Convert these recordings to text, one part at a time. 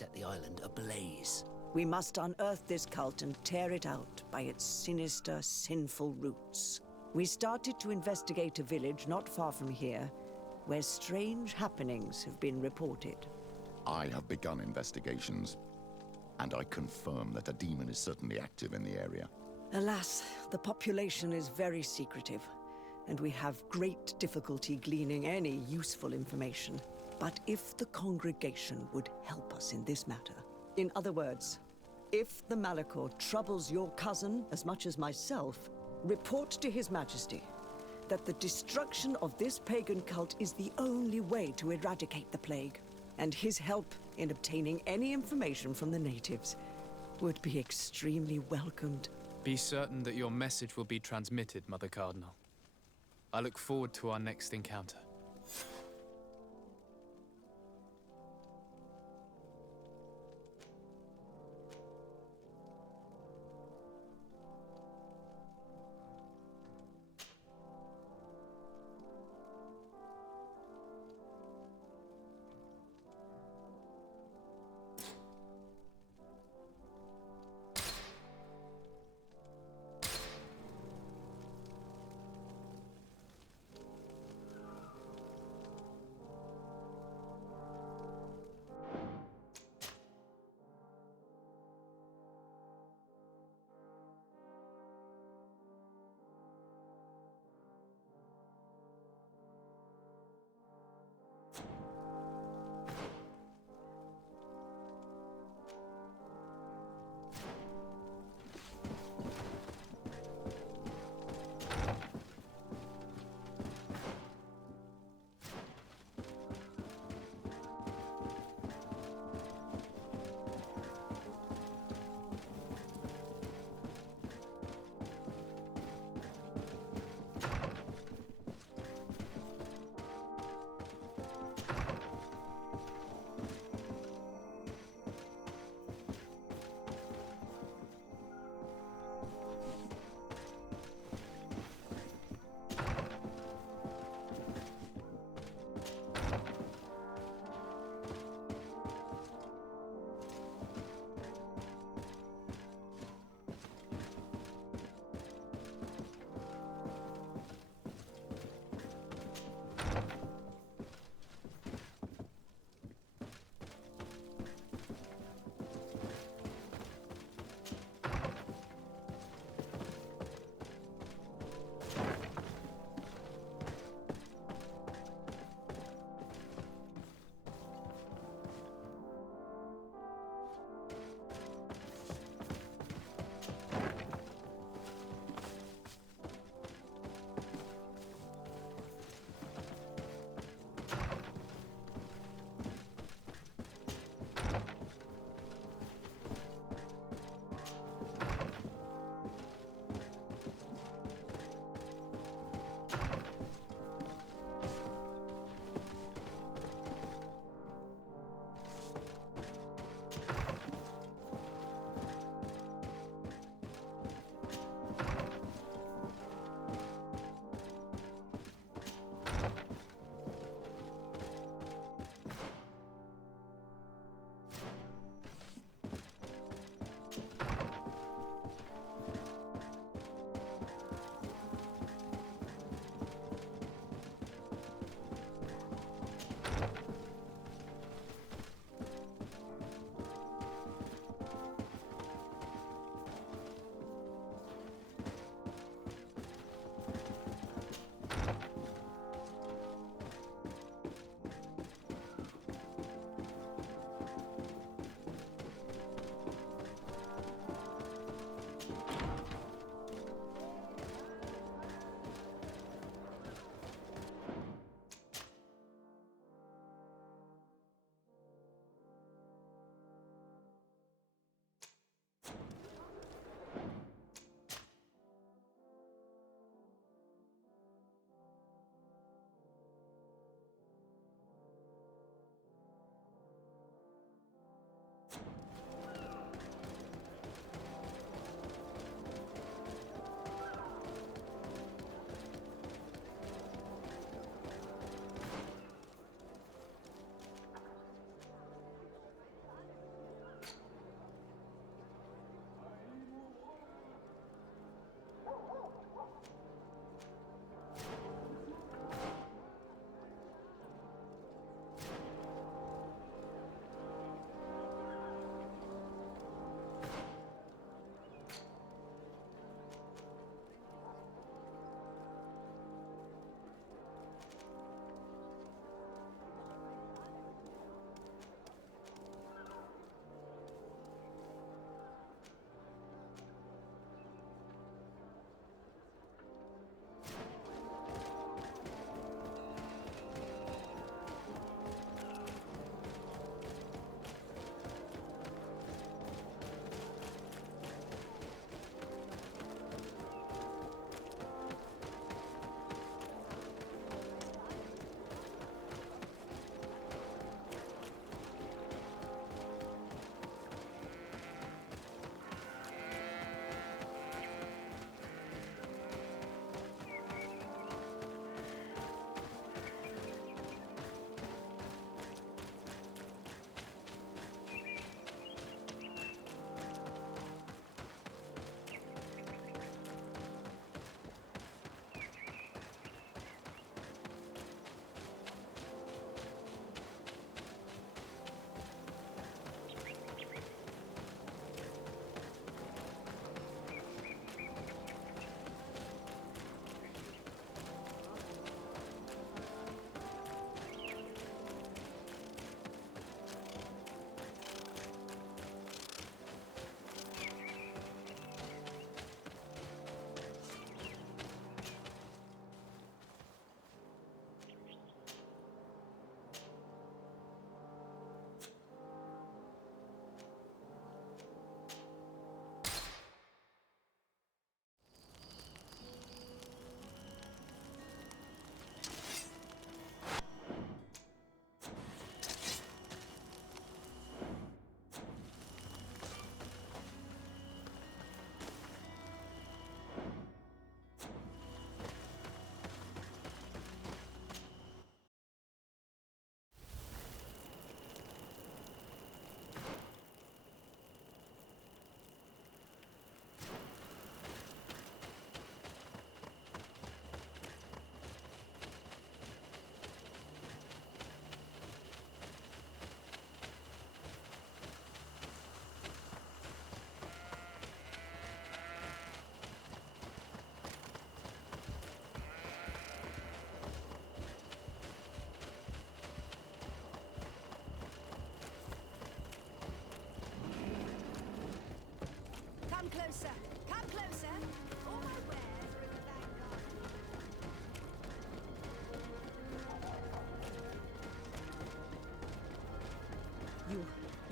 set the island ablaze. We must unearth this cult and tear it out by its sinister, sinful roots. We started to investigate a village not far from here, where strange happenings have been reported. I have begun investigations, and I confirm that a demon is certainly active in the area. Alas, the population is very secretive, and we have great difficulty gleaning any useful information. But if the congregation would help us in this matter, in other words, if the Malachor troubles your cousin as much as myself, report to His Majesty that the destruction of this pagan cult is the only way to eradicate the plague, and his help in obtaining any information from the natives would be extremely welcomed. Be certain that your message will be transmitted, Mother Cardinal. I look forward to our next encounter.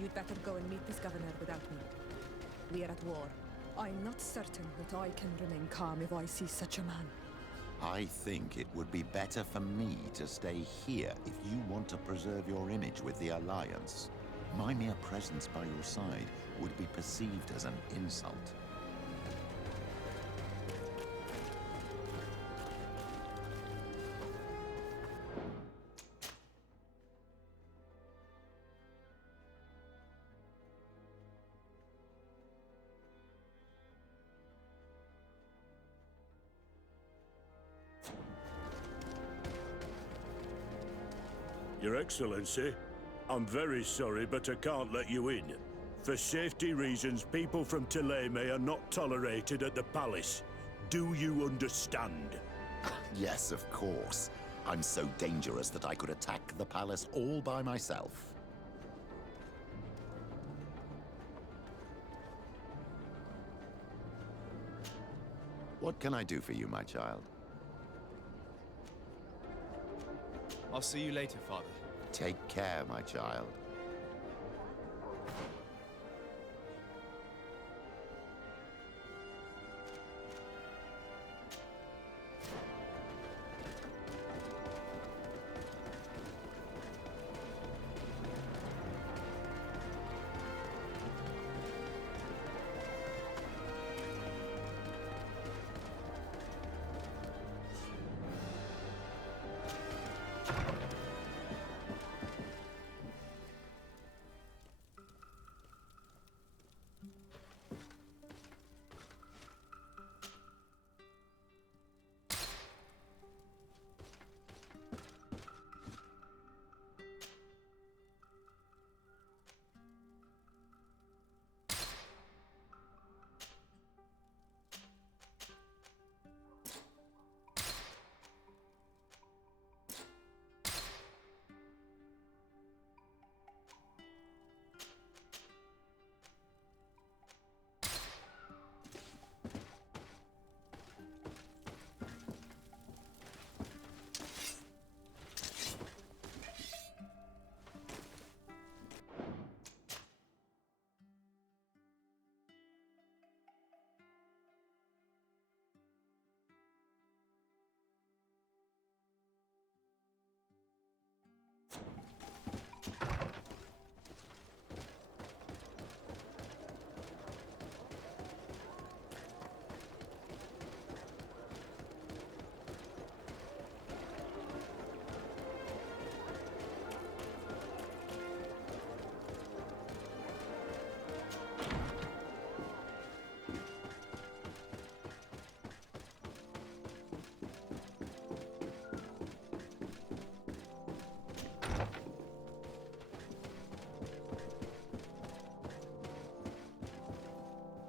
You'd better go and meet this governor without me. We are at war. I'm not certain that I can remain calm if I see such a man. I think it would be better for me to stay here if you want to preserve your image with the Alliance. My mere presence by your side would be perceived as an insult. Your Excellency, I'm very sorry, but I can't let you in. For safety reasons, people from Thélème are not tolerated at the palace. Do you understand? Yes, of course. I'm so dangerous that I could attack the palace all by myself. What can I do for you, my child? I'll see you later, Father. Take care, my child.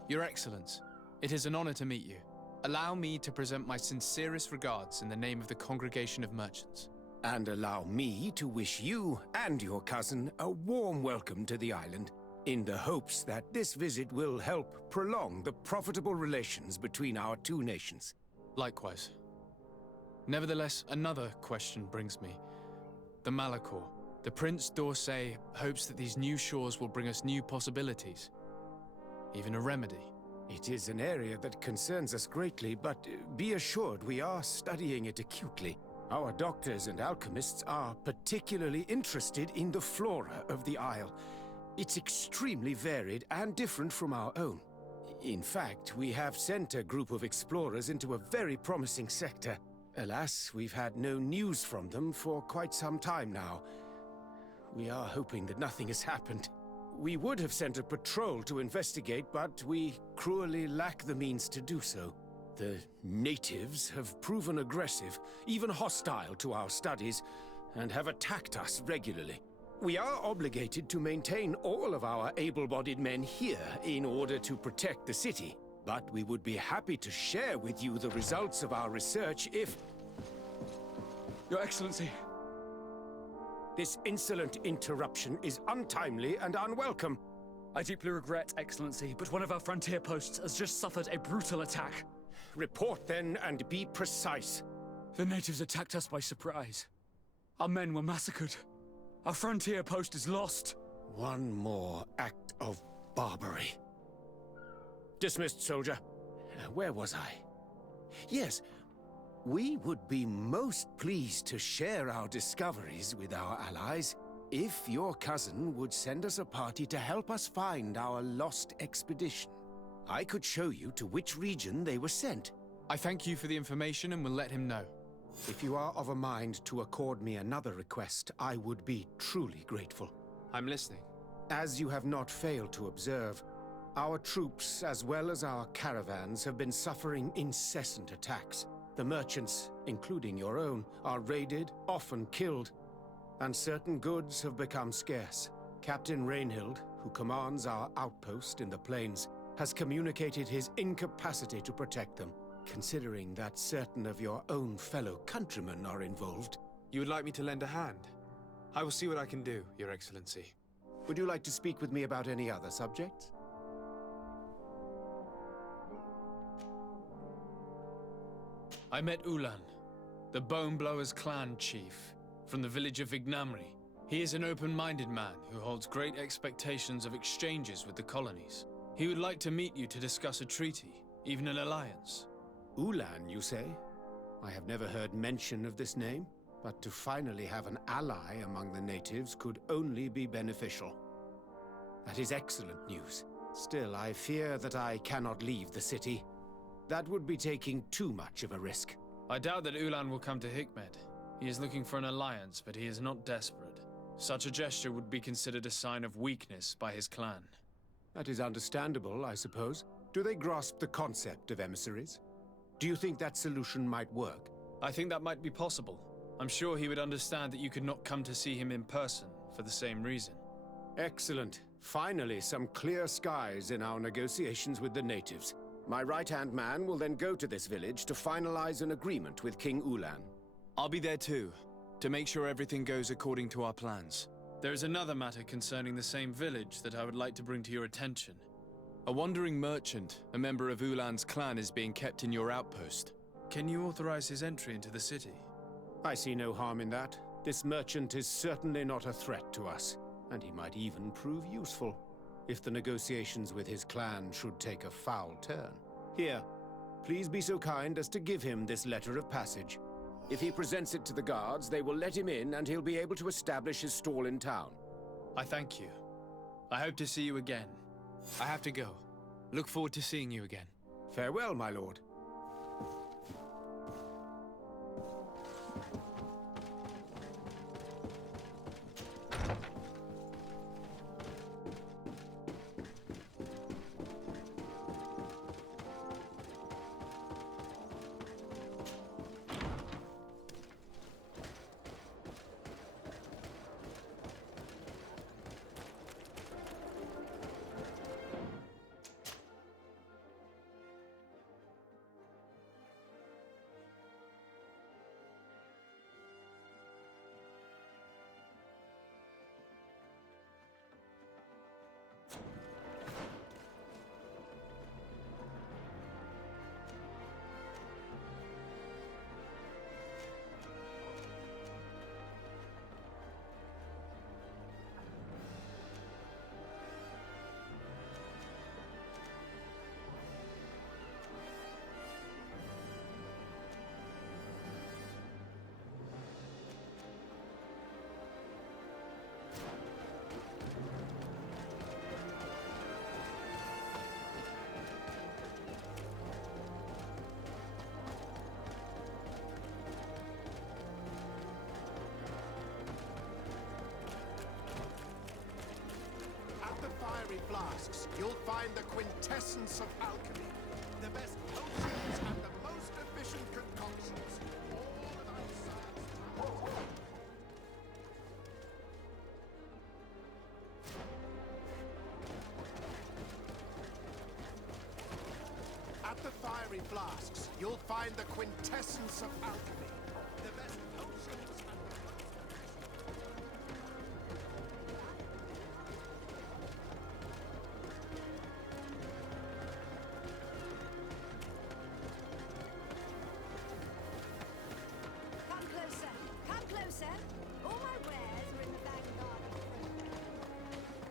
Your Excellence, it is an honor to meet you. Allow me to present my sincerest regards in the name of the Congregation of Merchants. And allow me to wish you and your cousin a warm welcome to the island, in the hopes that this visit will help prolong the profitable relations between our two nations. Likewise. Nevertheless, another question brings me. The Malachor. The Prince d'Orsay hopes that these new shores will bring us new possibilities. Even a remedy. It is an area that concerns us greatly, but be assured we are studying it acutely. Our doctors and alchemists are particularly interested in the flora of the Isle. It's extremely varied and different from our own. In fact, we have sent a group of explorers into a very promising sector. Alas, we've had no news from them for quite some time now. We are hoping that nothing has happened. We would have sent a patrol to investigate, but we cruelly lack the means to do so. The natives have proven aggressive, even hostile to our studies, and have attacked us regularly. We are obligated to maintain all of our able-bodied men here in order to protect the city, but we would be happy to share with you the results of our research if... Your Excellency! This insolent interruption is untimely and unwelcome. I deeply regret, Excellency, but one of our frontier posts has just suffered a brutal attack. Report then, and be precise. The natives attacked us by surprise. Our men were massacred. Our frontier post is lost. One more act of barbarity. Dismissed, soldier. Where was I? Yes, we would be most pleased to share our discoveries with our allies if your cousin would send us a party to help us find our lost expedition. I could show you to which region they were sent. I thank you for the information and will let him know. If you are of a mind to accord me another request, I would be truly grateful. I'm listening. As you have not failed to observe, our troops, as well as our caravans, have been suffering incessant attacks. The merchants, including your own, are raided, often killed, and certain goods have become scarce. Captain Rainhild, who commands our outpost in the plains, has communicated his incapacity to protect them. Considering that certain of your own fellow countrymen are involved. You would like me to lend a hand? I will see what I can do, Your Excellency. Would you like to speak with me about any other subjects? I met Ulan, the Bone Blowers clan chief, from the village of Vignamri. He is an open-minded man who holds great expectations of exchanges with the colonies. He would like to meet you to discuss a treaty, even an alliance. Ulan, you say? I have never heard mention of this name, but to finally have an ally among the natives could only be beneficial. That is excellent news. Still, I fear that I cannot leave the city. That would be taking too much of a risk. I doubt that Ulan will come to Hikmed. He is looking for an alliance, but he is not desperate. Such a gesture would be considered a sign of weakness by his clan. That is understandable, I suppose. Do they grasp the concept of emissaries? Do you think that solution might work? I think that might be possible. I'm sure he would understand that you could not come to see him in person for the same reason. Excellent. Finally, some clear skies in our negotiations with the natives. My right-hand man will then go to this village to finalize an agreement with King Ulan. I'll be there too, to make sure everything goes according to our plans. There is another matter concerning the same village that I would like to bring to your attention. A wandering merchant, a member of Ulan's clan, is being kept in your outpost. Can you authorize his entry into the city? I see no harm in that. This merchant is certainly not a threat to us, and he might even prove useful, if the negotiations with his clan should take a foul turn. Here, please be so kind as to give him this letter of passage. If he presents it to the guards, they will let him in and he'll be able to establish his stall in town. I thank you. I hope to see you again. I have to go. Look forward to seeing you again. Farewell, my lord. Fiery flasks, you'll find the quintessence of alchemy. The best potions and the most efficient concoctions. All without science. At the Fiery Flasks, you'll find the quintessence of alchemy. The best potions and Come closer. Come closer. All my wares are in the vanguard of the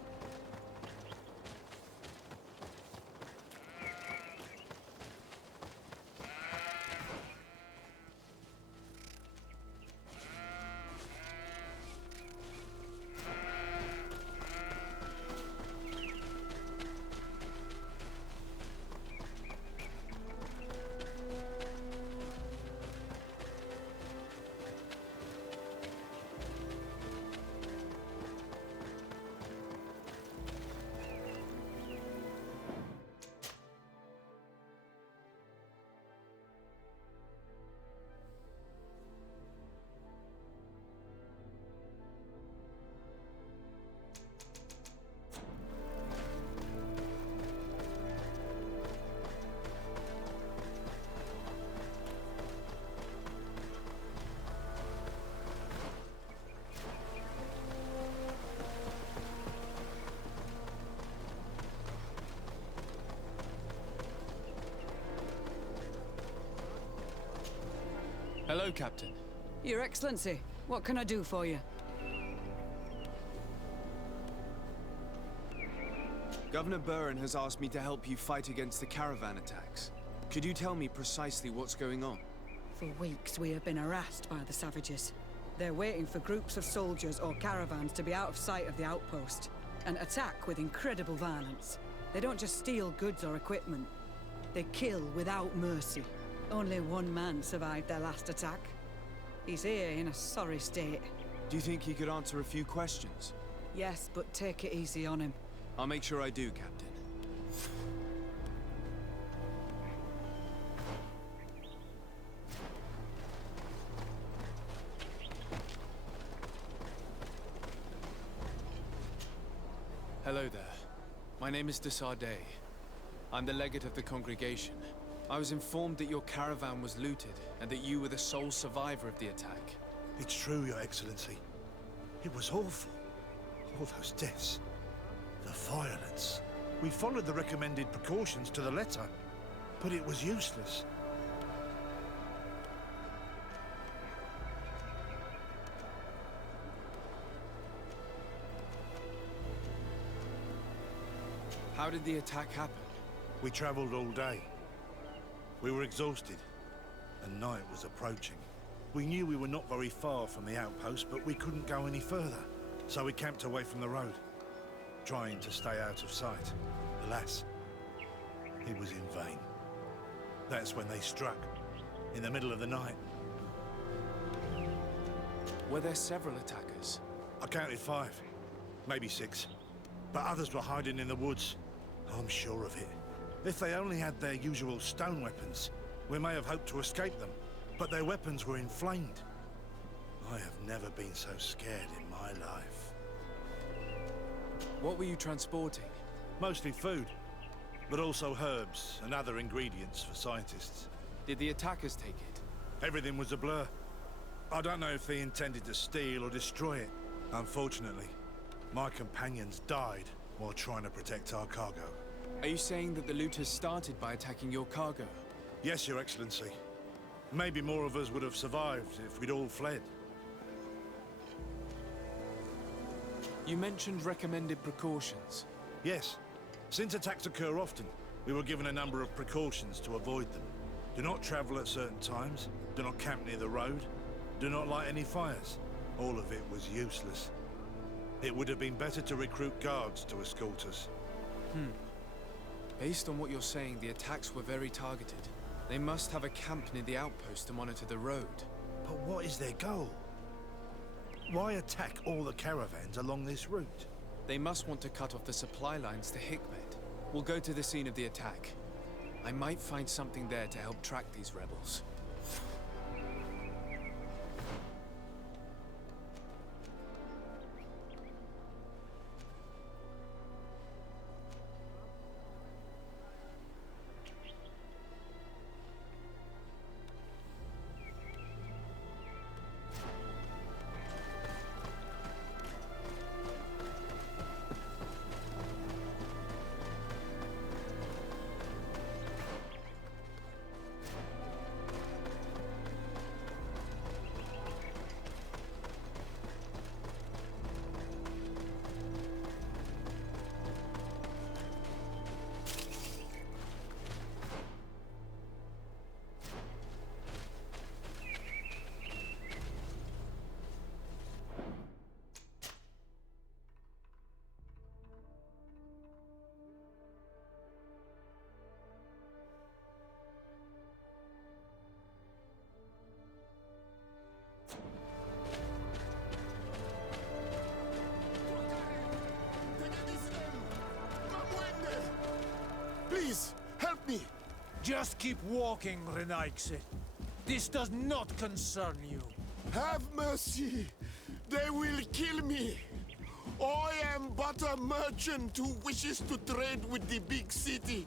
Hello, Captain. Your Excellency, what can I do for you? Governor Burren has asked me to help you fight against the caravan attacks. Could you tell me precisely what's going on? For weeks, we have been harassed by the savages. They're waiting for groups of soldiers or caravans to be out of sight of the outpost and attack with incredible violence. They don't just steal goods or equipment. They kill without mercy. Only one man survived their last attack. He's here in a sorry state. Do you think he could answer a few questions? Yes, but take it easy on him. I'll make sure I do, Captain. Hello there. My name is de Sardet. I'm the legate of the congregation. I was informed that your caravan was looted, and that you were the sole survivor of the attack. It's true, Your Excellency. It was awful. All those deaths. The violence. We followed the recommended precautions to the letter, but it was useless. How did the attack happen? We traveled all day. We were exhausted, and night was approaching. We knew we were not very far from the outpost, but we couldn't go any further. So we camped away from the road, trying to stay out of sight. Alas, it was in vain. That's when they struck, in the middle of the night. Were there several attackers? I counted 5, maybe 6. But others were hiding in the woods. I'm sure of it. If they only had their usual stone weapons, we may have hoped to escape them. But their weapons were inflamed. I have never been so scared in my life. What were you transporting? Mostly food, but also herbs and other ingredients for scientists. Did the attackers take it? Everything was a blur. I don't know if they intended to steal or destroy it. Unfortunately, my companions died while trying to protect our cargo. Are you saying that the looters started by attacking your cargo? Yes, Your Excellency. Maybe more of us would have survived if we'd all fled. You mentioned recommended precautions. Yes. Since attacks occur often, we were given a number of precautions to avoid them. Do not travel at certain times, do not camp near the road, do not light any fires. All of it was useless. It would have been better to recruit guards to escort us. Based on what you're saying, the attacks were very targeted. They must have a camp near the outpost to monitor the road. But what is their goal? Why attack all the caravans along this route? They must want to cut off the supply lines to Hikmet. We'll go to the scene of the attack. I might find something there to help track these rebels. Please, help me! Just keep walking, Renaikse. This does not concern you. Have mercy! They will kill me! I am but a merchant who wishes to trade with the big city.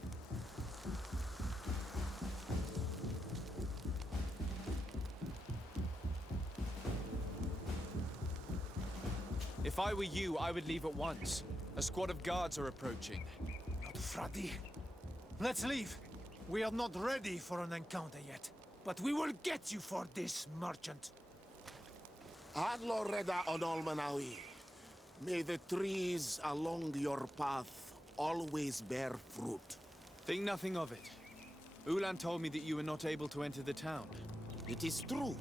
If I were you, I would leave at once. A squad of guards are approaching. Not Frati. Let's leave. We are not ready for an encounter yet. but we will get you for this, merchant. Adlo Reda Onolmanawi. May the trees along your path always bear fruit. Think nothing of it. Ulan told me that you were not able to enter the town. It is true.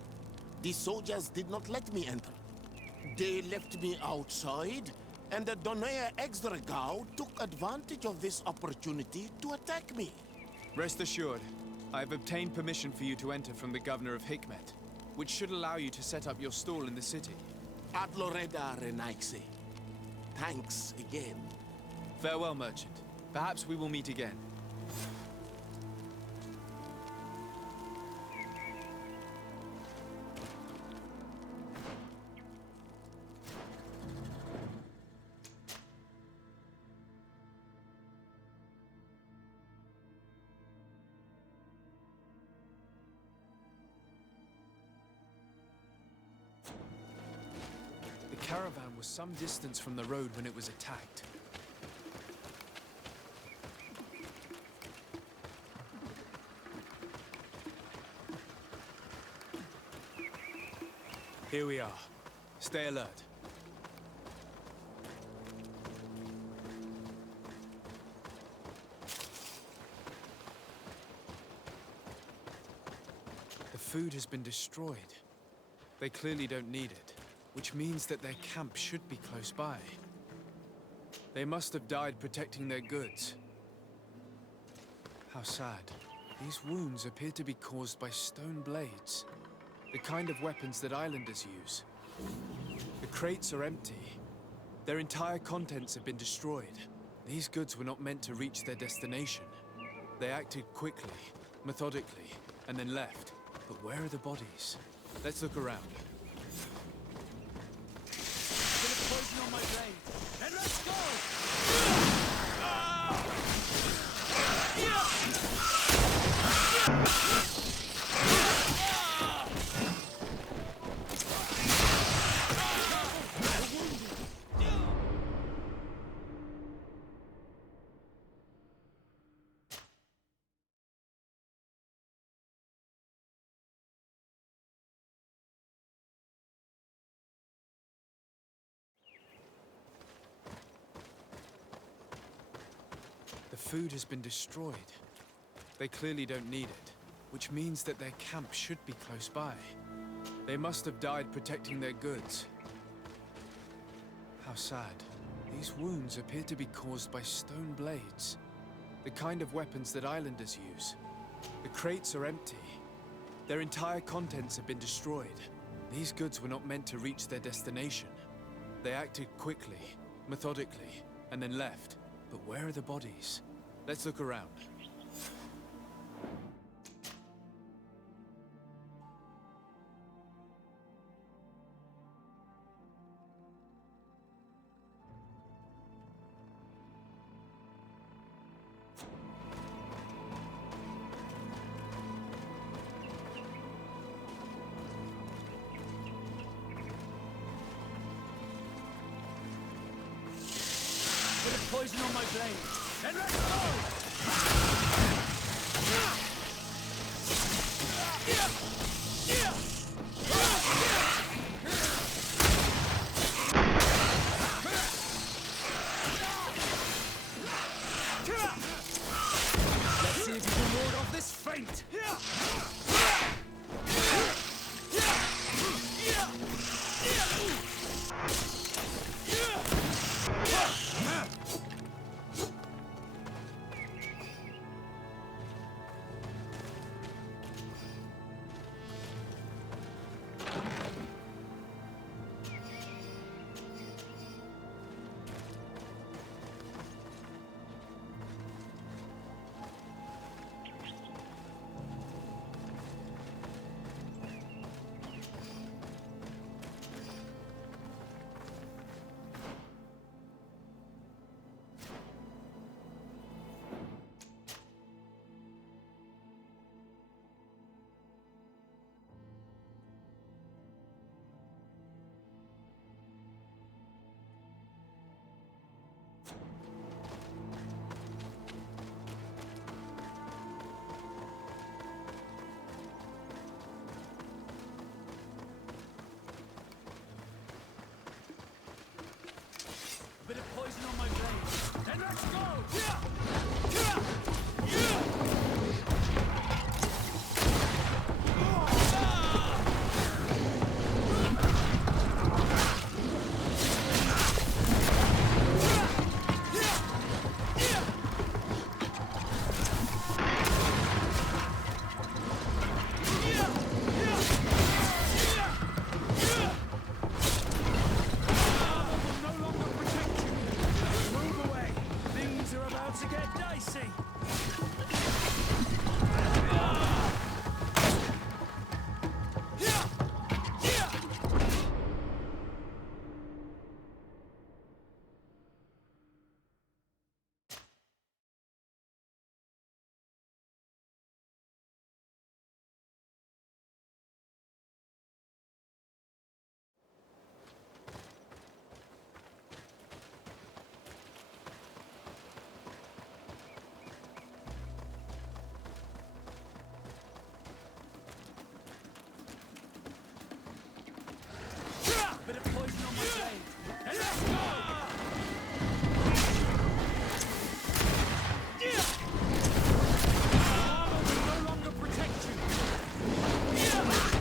The soldiers did not let me enter. They left me outside, and the Donea Exdragao took advantage of this opportunity to attack me. Rest assured, I have obtained permission for you to enter from the governor of Hikmet, which should allow you to set up your stall in the city. Adloreda Renaikse. Thanks again. Farewell, merchant. Perhaps we will meet again. The caravan was some distance from the road when it was attacked. Here we are. Stay alert. The food has been destroyed. They clearly don't need it, which means that their camp should be close by. They must have died protecting their goods. How sad. These wounds appear to be caused by stone blades. The kind of weapons that islanders use. The crates are empty. Their entire contents have been destroyed. These goods were not meant to reach their destination. They acted quickly, methodically, and then left. But where are the bodies? Let's look around. Poison on my blade, and let's go! The food has been destroyed. They clearly don't need it, which means that their camp should be close by. They must have died protecting their goods. How sad. These wounds appear to be caused by stone blades. The kind of weapons that islanders use. The crates are empty. Their entire contents have been destroyed. These goods were not meant to reach their destination. They acted quickly, methodically, and then left. But where are the bodies? Let's look around. Poison on my blade, and let's go! Let's see if you can ward off this feint! get dicey. Bit of poison on my blade. And let's go! Armor will no longer protect you. You're wounded.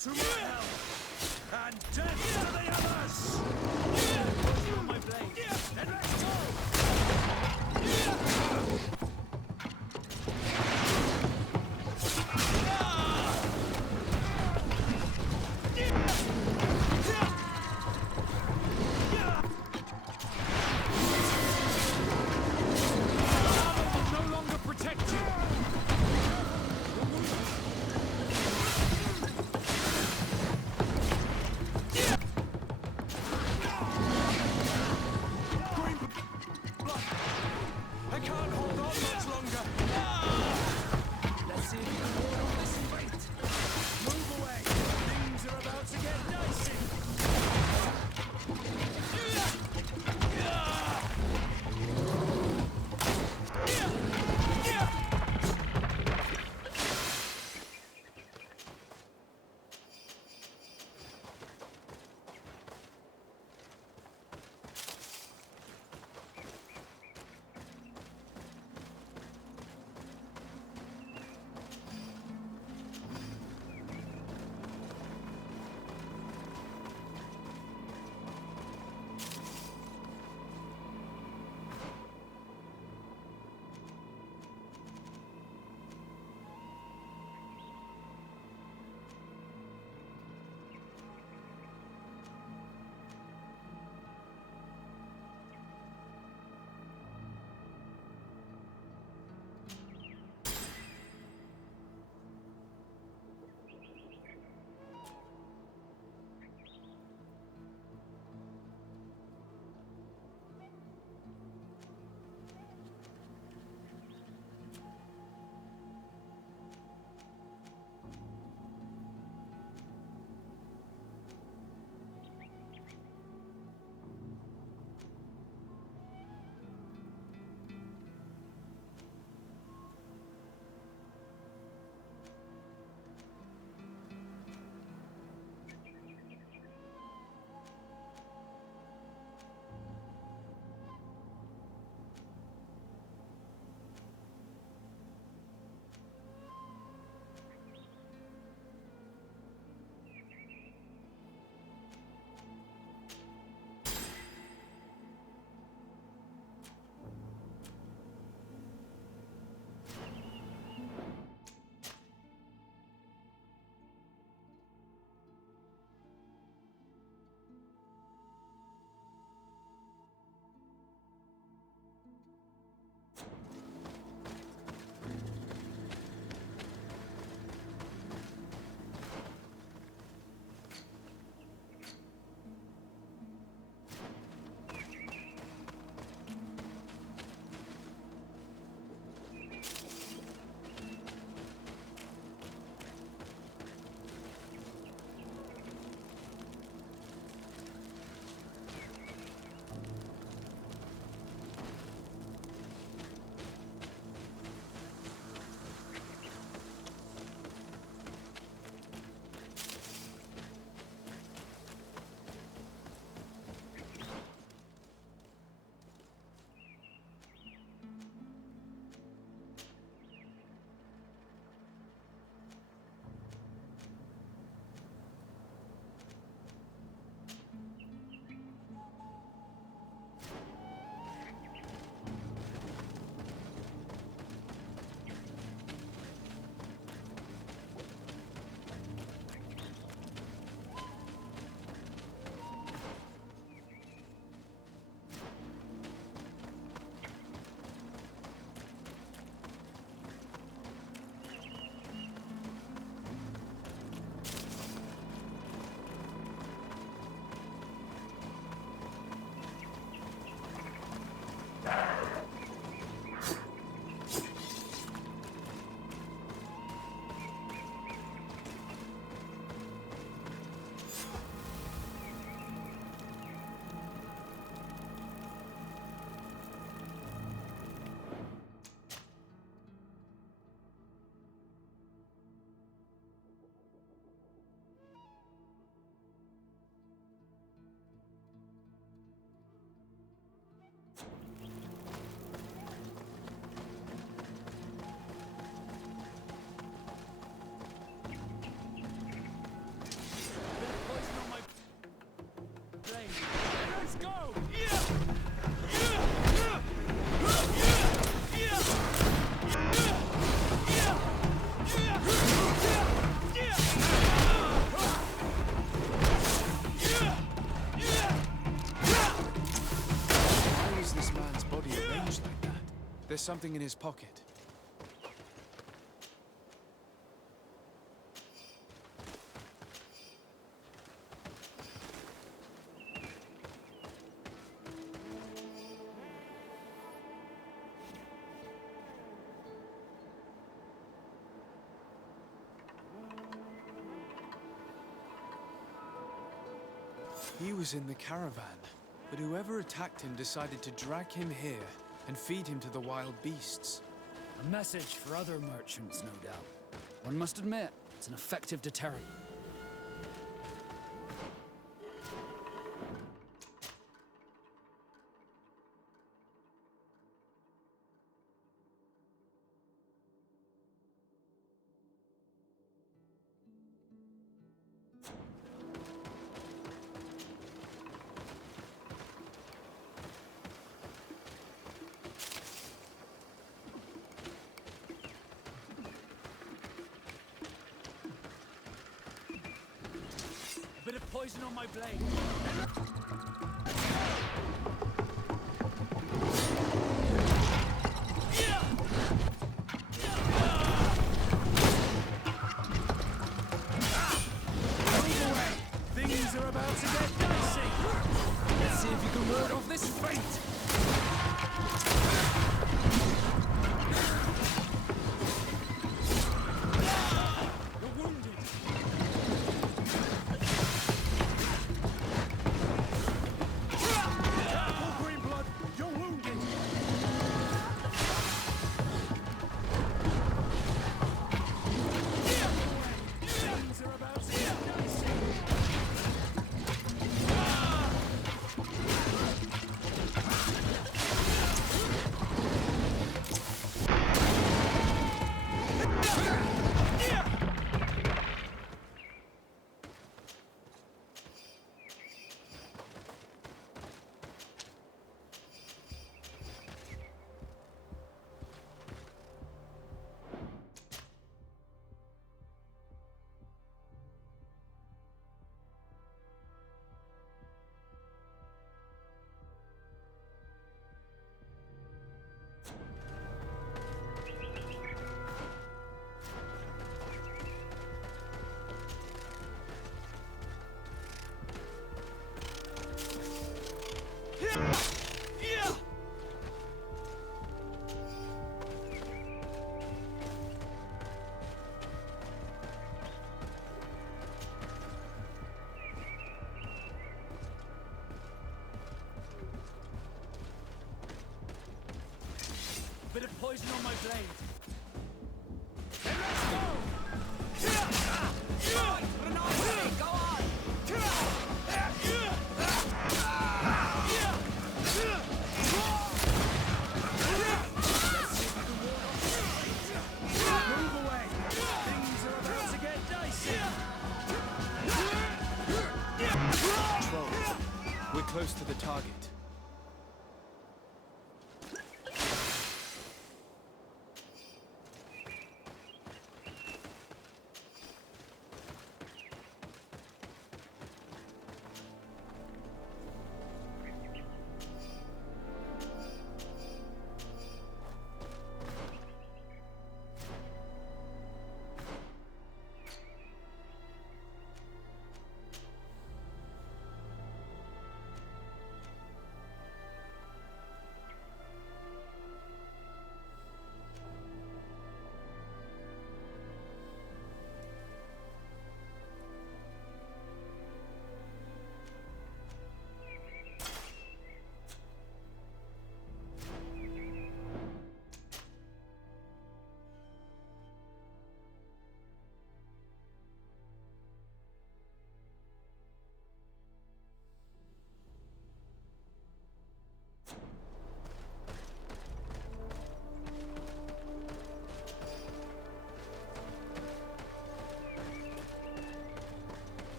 To my health, and death to the others! Poison on my blade, and let's go! Armor will no longer protect you! There's something in his pocket. He was in the caravan, but whoever attacked him decided to drag him here and feed him to the wild beasts. A message for other merchants, no doubt. One must admit, it's an effective deterrent. Bit of poison on my blade. Things are about to get dicey. Let's see if you can ward off this fate. Bit of poison on my blade. Then let's go! Renard, go on! Move away! Things are about to get dicey! Control. We're close to the target.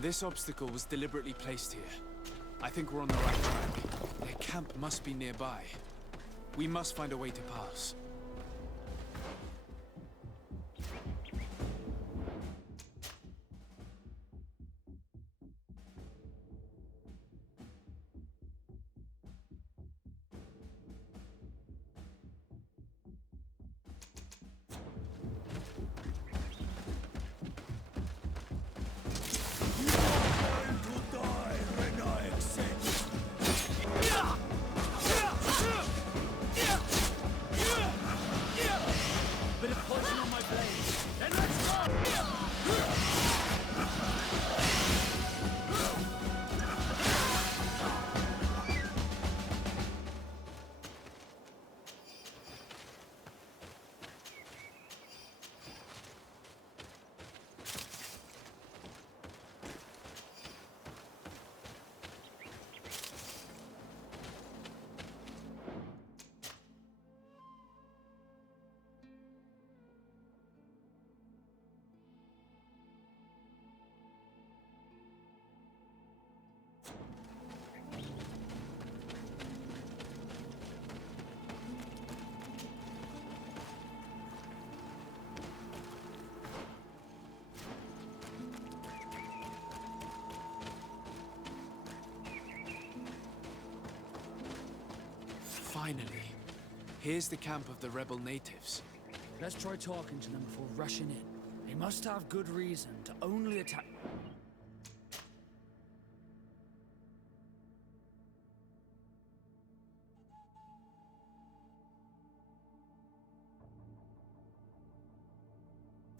This obstacle was deliberately placed here. I think we're on the right track. Their camp must be nearby. We must find a way to pass. Bit of poison on my blade. Then let's go! Finally. Here's the camp of the rebel natives. Let's try talking to them before rushing in. They must have good reason to only attack...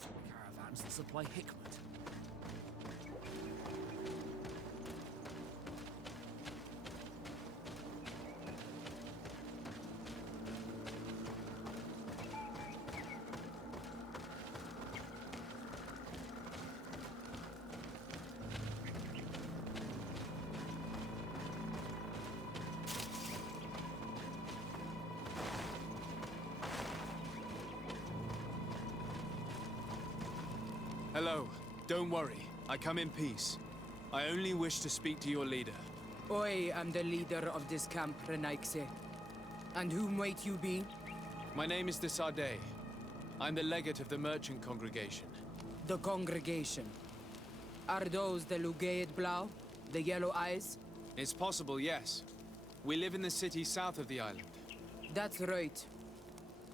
caravans that supply Hikmet. Hello. Don't worry. I come in peace. I only wish to speak to your leader. I am the leader of this camp, Renaikse. And whom might you be? My name is de Sardet. I'm the legate of the merchant congregation. The congregation. Are those the Lugeid Blau? The yellow eyes? It's possible, yes. We live in the city south of the island. That's right.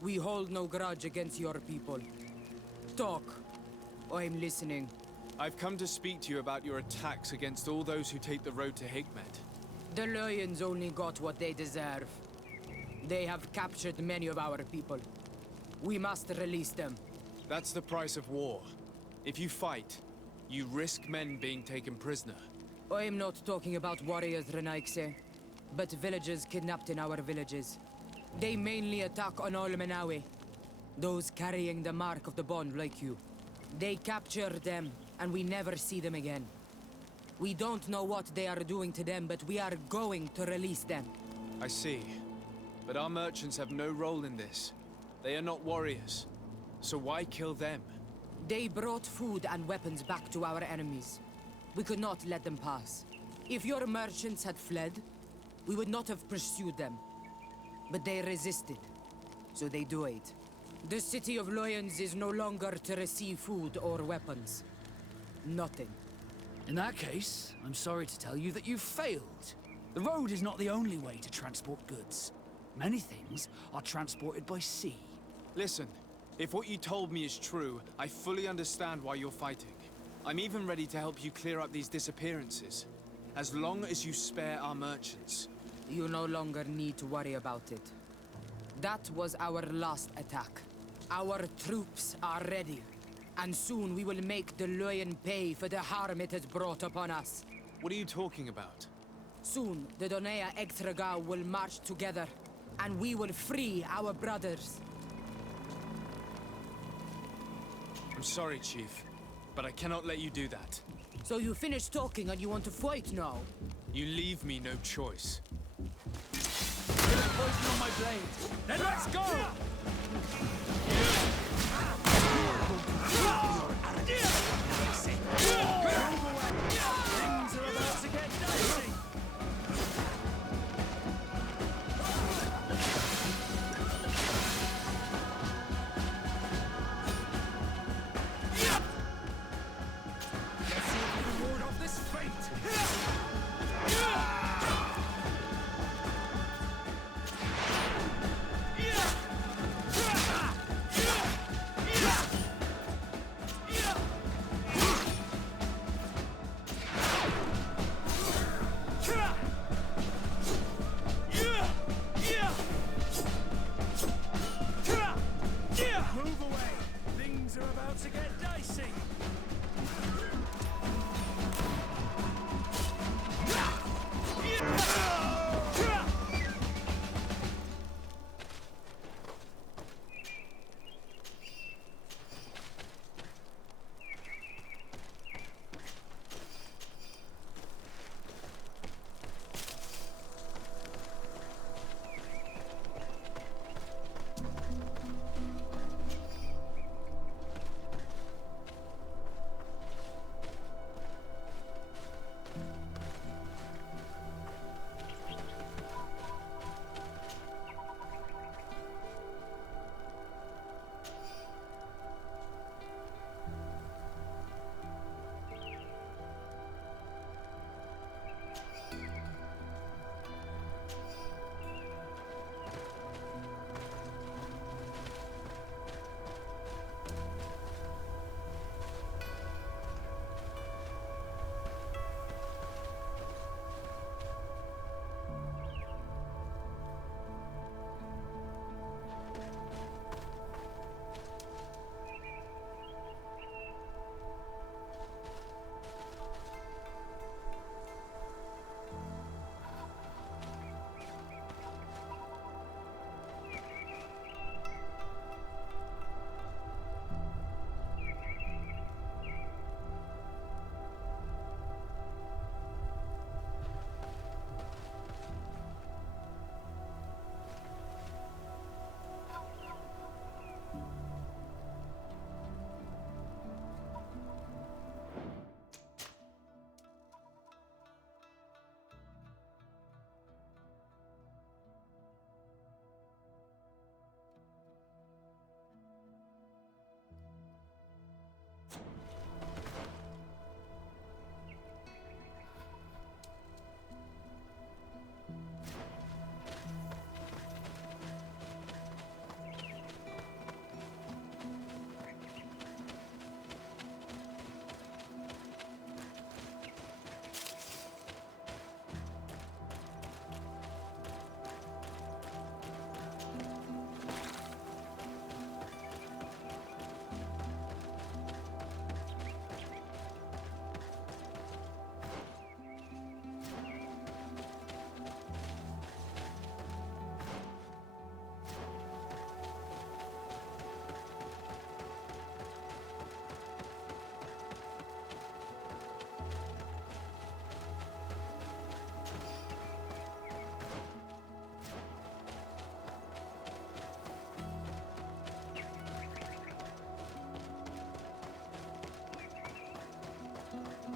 We hold no grudge against your people. Talk. I'm listening. I've come to speak to you about your attacks against all those who take the road to Hikmet. The Lions only got what they deserve. They have captured many of our people. We must release them. That's the price of war. If you fight, you risk men being taken prisoner. I'm not talking about warriors, Renaikse, but villagers kidnapped in our villages. They mainly attack on Olmenawe, those carrying the mark of the bond like you. They capture them, and we never see them again. We don't know what they are doing to them, but we are going to release them. I see. But our merchants have no role in this. They are not warriors. So why kill them? They brought food and weapons back to our enemies. We could not let them pass. If your merchants had fled, we would not have pursued them. But they resisted, so they died. The city of Lions is no longer to receive food or weapons. Nothing. In that case, I'm sorry to tell you that you've failed. The road is not the only way to transport goods. Many things are transported by sea. Listen, if what you told me is true, I fully understand why you're fighting. I'm even ready to help you clear up these disappearances. As long as you spare our merchants. You no longer need to worry about it. That was our last attack. Our troops are ready. And soon we will make the Lion pay for the harm it has brought upon us. What are you talking about? Soon, the Donea Extragau will march together, and we will free our brothers. I'm sorry, Chief, but I cannot let you do that. So you finished talking and you want to fight now? You leave me no choice. Poison on my blade. Then let's go!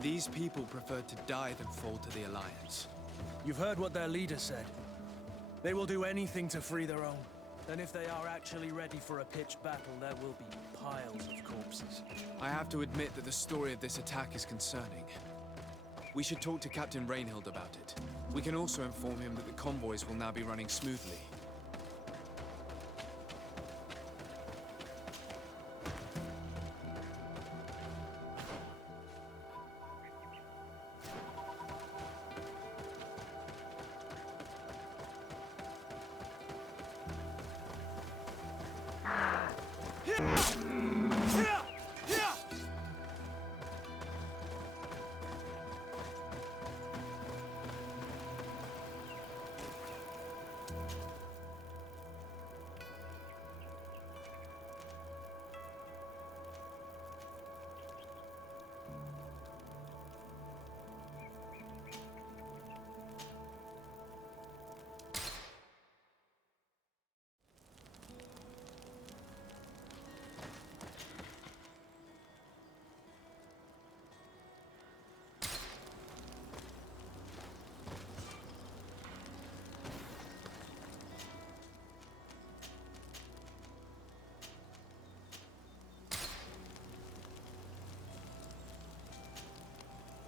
These people preferred to die than fall to the Alliance. You've heard what their leader said. They will do anything to free their own. And if they are actually ready for a pitched battle, there will be piles of corpses. I have to admit that the story of this attack is concerning. We should talk to Captain Rainhild about it. We can also inform him that the convoys will now be running smoothly.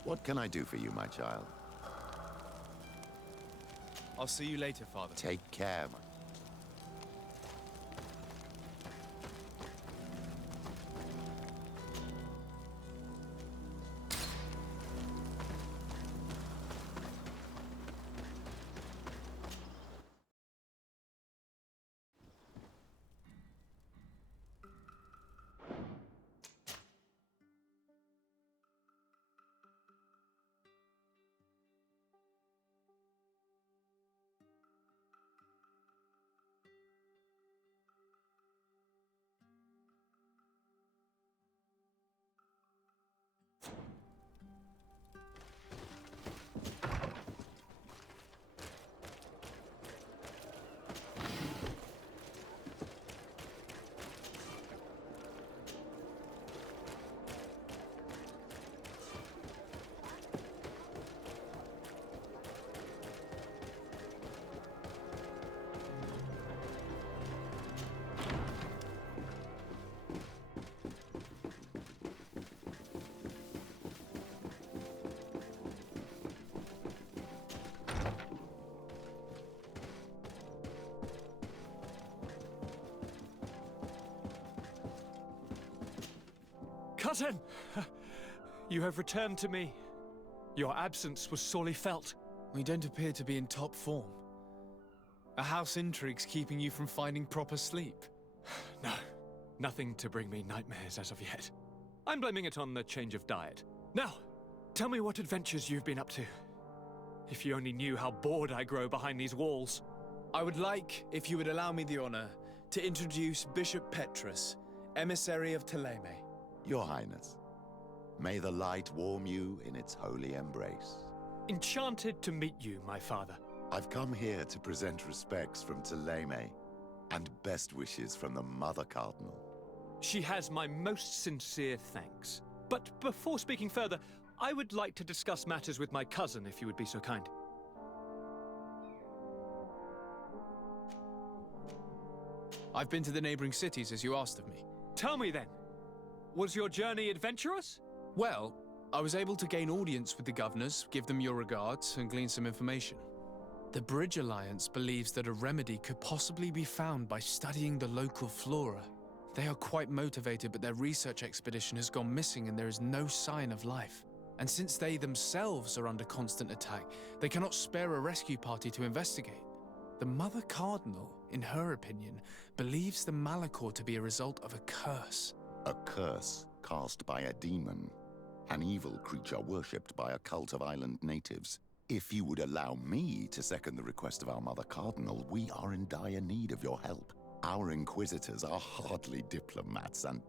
What can I do for you, my child? I'll see you later, Father. Take care, my... Cousin! You have returned to me. Your absence was sorely felt. We don't appear to be in top form. Are house intrigues keeping you from finding proper sleep? No, nothing to bring me nightmares as of yet. I'm blaming it on the change of diet. Now, tell me what adventures you've been up to. If you only knew how bored I grow behind these walls. I would like, if you would allow me the honor, to introduce Bishop Petrus, emissary of Thélème. Your Highness, may the light warm you in its holy embrace. Enchanted to meet you, my father. I've come here to present respects from Thélème and best wishes from the Mother Cardinal. She has my most sincere thanks. But before speaking further, I would like to discuss matters with my cousin, if you would be so kind. I've been to the neighboring cities, as you asked of me. Tell me then. Was your journey adventurous? Well, I was able to gain audience with the governors, give them your regards, and glean some information. The Bridge Alliance believes that a remedy could possibly be found by studying the local flora. They are quite motivated, but their research expedition has gone missing and there is no sign of life. And since they themselves are under constant attack, they cannot spare a rescue party to investigate. The Mother Cardinal, in her opinion, believes the Malachor to be a result of a curse. A curse cast by a demon. An evil creature worshipped by a cult of island natives. If you would allow me to second the request of our Mother Cardinal, we are in dire need of your help. Our inquisitors are hardly diplomats and...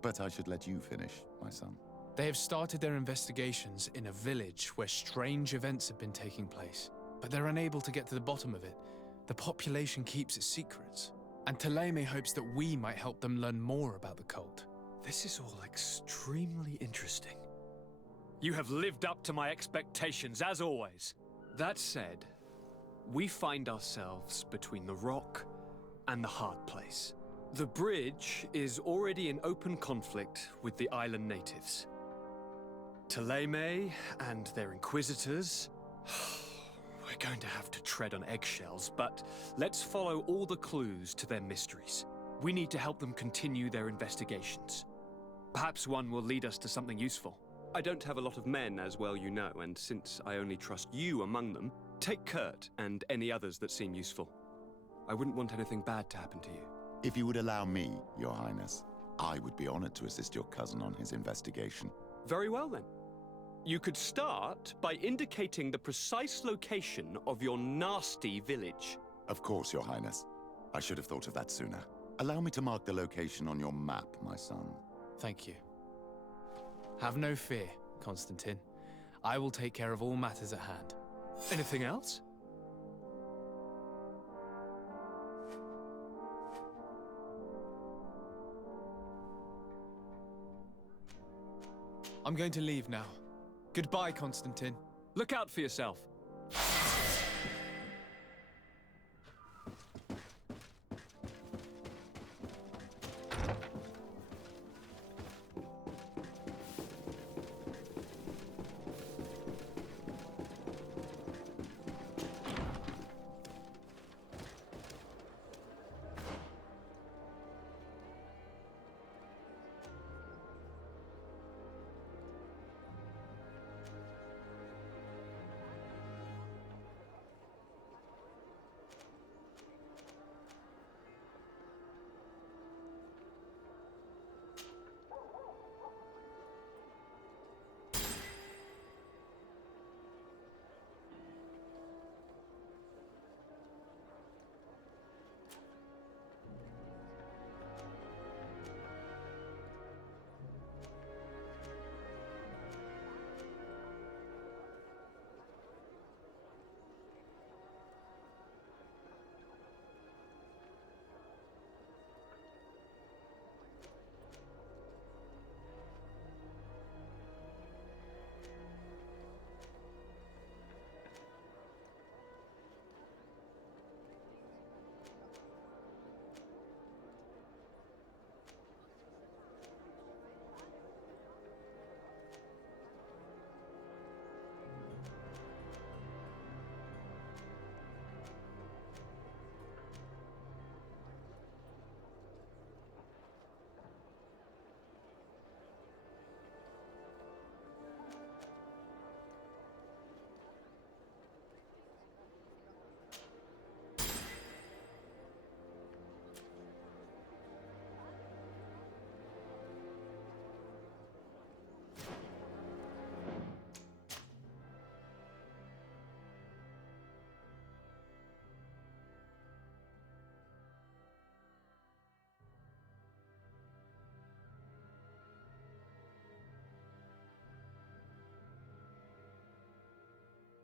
But I should let you finish, my son. They have started their investigations in a village where strange events have been taking place, but they're unable to get to the bottom of it. The population keeps its secrets, and Thélème hopes that we might help them learn more about the cult. This is all extremely interesting. You have lived up to my expectations, as always. That said, we find ourselves between the rock and the hard place. The bridge is already in open conflict with the island natives. Thélème and their inquisitors... We're going to have to tread on eggshells, but let's follow all the clues to their mysteries. We need to help them continue their investigations. Perhaps one will lead us to something useful. I don't have a lot of men, as well you know, and since I only trust you among them, take Kurt and any others that seem useful. I wouldn't want anything bad to happen to you. If you would allow me, Your Highness, I would be honored to assist your cousin on his investigation. Very well, then. You could start by indicating the precise location of your nasty village. Of course, Your Highness. I should have thought of that sooner. Allow me to mark the location on your map, my son. Thank you. Have no fear, Constantine. I will take care of all matters at hand. Anything else? I'm going to leave now. Goodbye, Constantine. Look out for yourself.